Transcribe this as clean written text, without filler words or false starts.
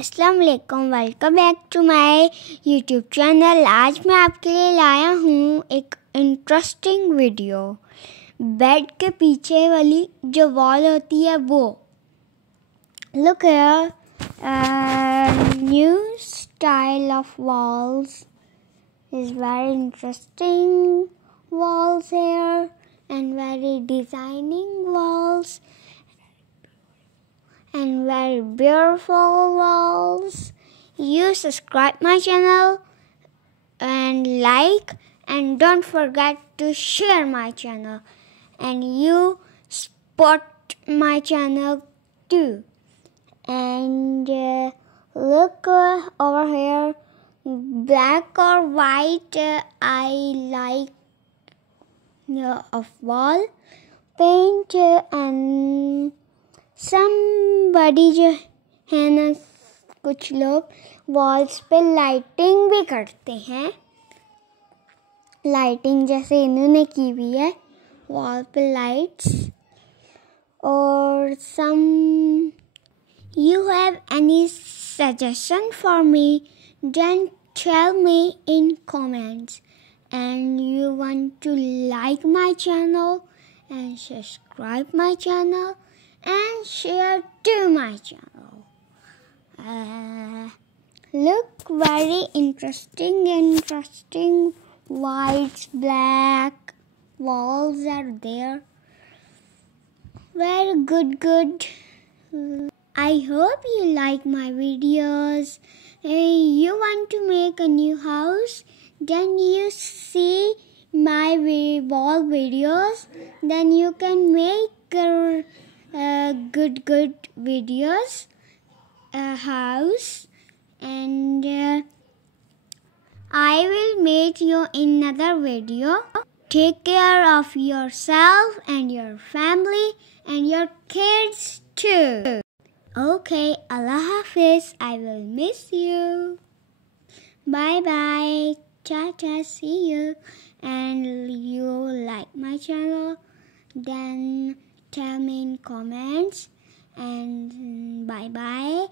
अस्सलाम वालेकुम, welcome back to my YouTube channel. आज मैं आपके लिए लाया हूँ एक इंटरेस्टिंग वीडियो। बेड के पीछे वाली जो वॉल होती है वो look here, new style of walls is very interesting walls here and very designing walls and very beautiful walls. You subscribe my channel and like, and don't forget to share my channel, and you support my channel too. And look over here, black or white, I like of wall paint, and somebody जो है ना, कुछ लोग walls पे lighting भी करते हैं। Lighting जैसे इन्होंने की हुई है वॉल पे लाइट्स। और some you have any suggestion for me, then tell me in comments. And you want to like my channel and subscribe my channel and share to my channel. Look, very interesting white, black walls are there. Very good. I hope you like my videos. You want to make a new house, then you see my wall videos, then you can make good videos, house, and I will meet you in another video. Take care of yourself and your family and your kids too. Okay, Allah Hafiz, I will miss you. Bye bye, ta-ta, see you. And you like my channel, then tell me in comments, and bye bye.